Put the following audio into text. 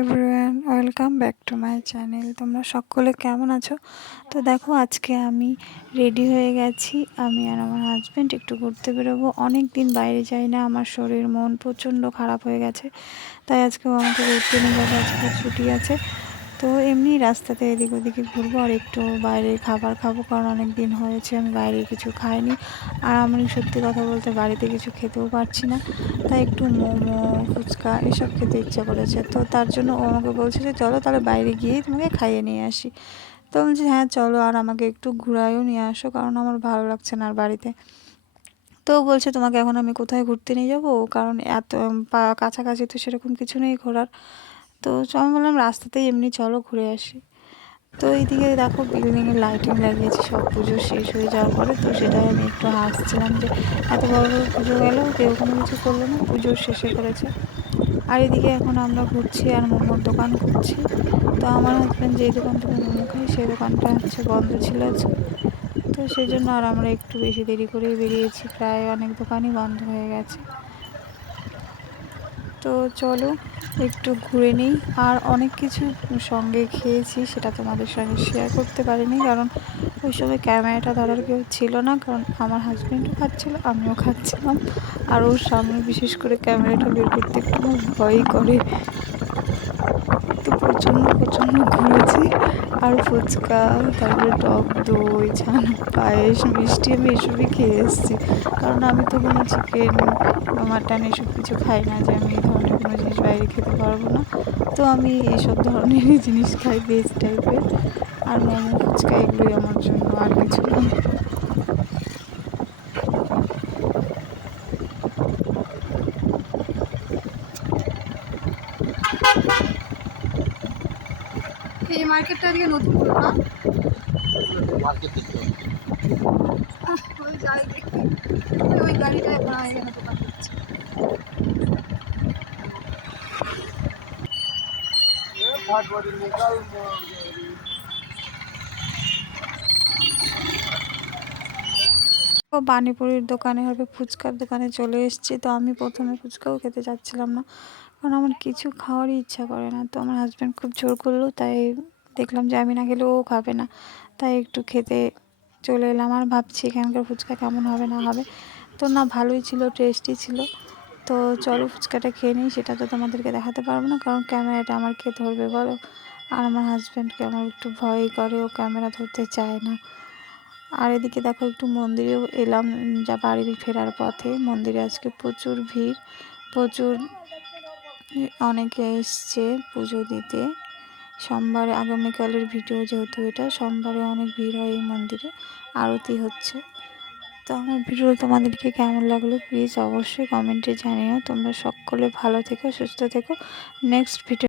Everyone, welcome back to my channel. তোমরা সকলে কেমন আছো? তো দেখো, আজকে আমি রেডি হয়ে গেছি। আমি আর আমার হাজব্যান্ড একটু ঘুরতে বেরোবো। অনেক দিন বাইরে যাই না, আমার শরীর মন প্রচণ্ড খারাপ হয়ে গেছে। তাই আজকেও আমাকে ঘুরতে নিয়ে যাবো, আজকে ছুটি আছে। তো এমনি রাস্তাতে এদিক ওদিকে ঘুরবো আর একটু বাইরের খাবার খাবো, কারণ অনেক দিন হয়েছে আমি বাইরে কিছু খাইনি। আর আমি সত্যি কথা বলতে বাড়িতে কিছু খেতেও পারছি না, তাই একটু মোমো, ফুচকা এসব খেতে ইচ্ছা করেছে। তো তার জন্য ও আমাকে বলছে যে চলো তাহলে বাইরে গিয়েই তোমাকে খাইয়ে নিয়ে আসি। তো বলছি হ্যাঁ চলো, আর আমাকে একটু ঘুরায়ও নিয়ে আসো, কারণ আমার ভালো লাগছে না আর বাড়িতে। তো বলছে তোমাকে এখন আমি কোথায় ঘুরতে নিয়ে যাবো, কারণ এত কাছাকাছি তো সেরকম কিছু নেই ঘোরার। তো আমি বললাম রাস্তাতেই এমনি চলো ঘুরে আসি। তো এইদিকে দেখো বিল্ডিংয়ে লাইটিং লাগিয়েছে সব পুজো শেষ হয়ে যাওয়ার পরে। তো সেটাই আমি একটু হাসছিলাম যে এত বড় বড় পুজো গেল, কেউ কোনো কিছু করলো না, পুজো শেষে করেছে। আর এদিকে এখন আমরা ঘুরছি আর মোমোর দোকান খুঁজছি। তো আমার হাজব্যান্ড যেই দোকান থেকে মোমো খায় সেই দোকানটা বন্ধ ছিল আজকে। তো সেই জন্য আর আমরা একটু বেশি দেরি করেই বেরিয়েছি, প্রায় অনেক দোকানই বন্ধ হয়ে গেছে। তো চলো একটু ঘুরে নিই। আর অনেক কিছু সঙ্গে খেয়েছি, সেটা তোমাদের সঙ্গে শেয়ার করতে পারিনি, কারণ ওই সময় ক্যামেরাটা ধরার কেউ ছিল না। কারণ আমার হাজব্যান্ডও খাচ্ছিল, আমিও খাচ্ছিলাম। আর ওর সামনে বিশেষ করে ক্যামেরাটা বের করতে একটু আমার ভয়ই করে। তো প্রচণ্ড প্রচণ্ড ঘুরেছি। আর ফুচকা, তারপরে টক দই, ছানা পায়েস, মিষ্টি আমি এসবই খেয়ে এসেছি। কারণ আমি তো কোনো চিকেন বা মাটন এসব কিছু খাই না, যে আমি এই ধরনের কোনো জিনিস বাইরে খেতে পারবো না। তো আমি এইসব ধরনেরই জিনিস খাই, ভেজ টাইপের। আর মোমো, ফুচকা এগুলোই আমার জন্য, আর কিছু না। এই মার্কেটটা আজকে নতুন হলো না? মার্কেট দেখতে ওই যাই দেখি, ওই গাড়িটা এখানে দোকান দিচ্ছে। ও পানিপুরির দোকানে হবে, ফুচকার দোকানে চলে এসেছি। তো আমি প্রথমে ফুচকাও খেতে চাচ্ছিলাম না, কারণ আমার কিছু খাওয়ারই ইচ্ছা করে না। তো আমার হাজব্যান্ড খুব জোর করলো, তাই দেখলাম যে আমি না খেলে ও খাবে না, তাই একটু খেতে চলে এলাম। আর ভাবছি এখানকার ফুচকা কেমন হবে না হবে। তো না, ভালোই ছিল, টেস্টি ছিল। তো চলো ফুচকাটা খেয়ে নিই। সেটা তো তোমাদেরকে দেখাতে পারবো না, কারণ ক্যামেরাটা আমার কে ধরবে বলো। আর আমার হাজব্যান্ডকে আমার একটু ভয়ই করে, ও ক্যামেরা ধরতে চায় না। আর এদিকে দেখো একটু মন্দিরেও এলাম, যা বাড়ি ফেরার পথে। মন্দিরে আজকে প্রচুর ভিড়, প্রচুর অনেকে এসছে পুজো দিতে। সোমবারে, আগামীকালের ভিডিও যেহেতু এটা, সোমবারে অনেক ভিড় হয় এই মন্দিরে, আরতি হচ্ছে। তো আমার ভিডিও তোমাদেরকে কেমন লাগলো প্লিজ অবশ্যই কমেন্টে জানিও। তোমরা সকলে ভালো থেকো, সুস্থ থেকো। Next video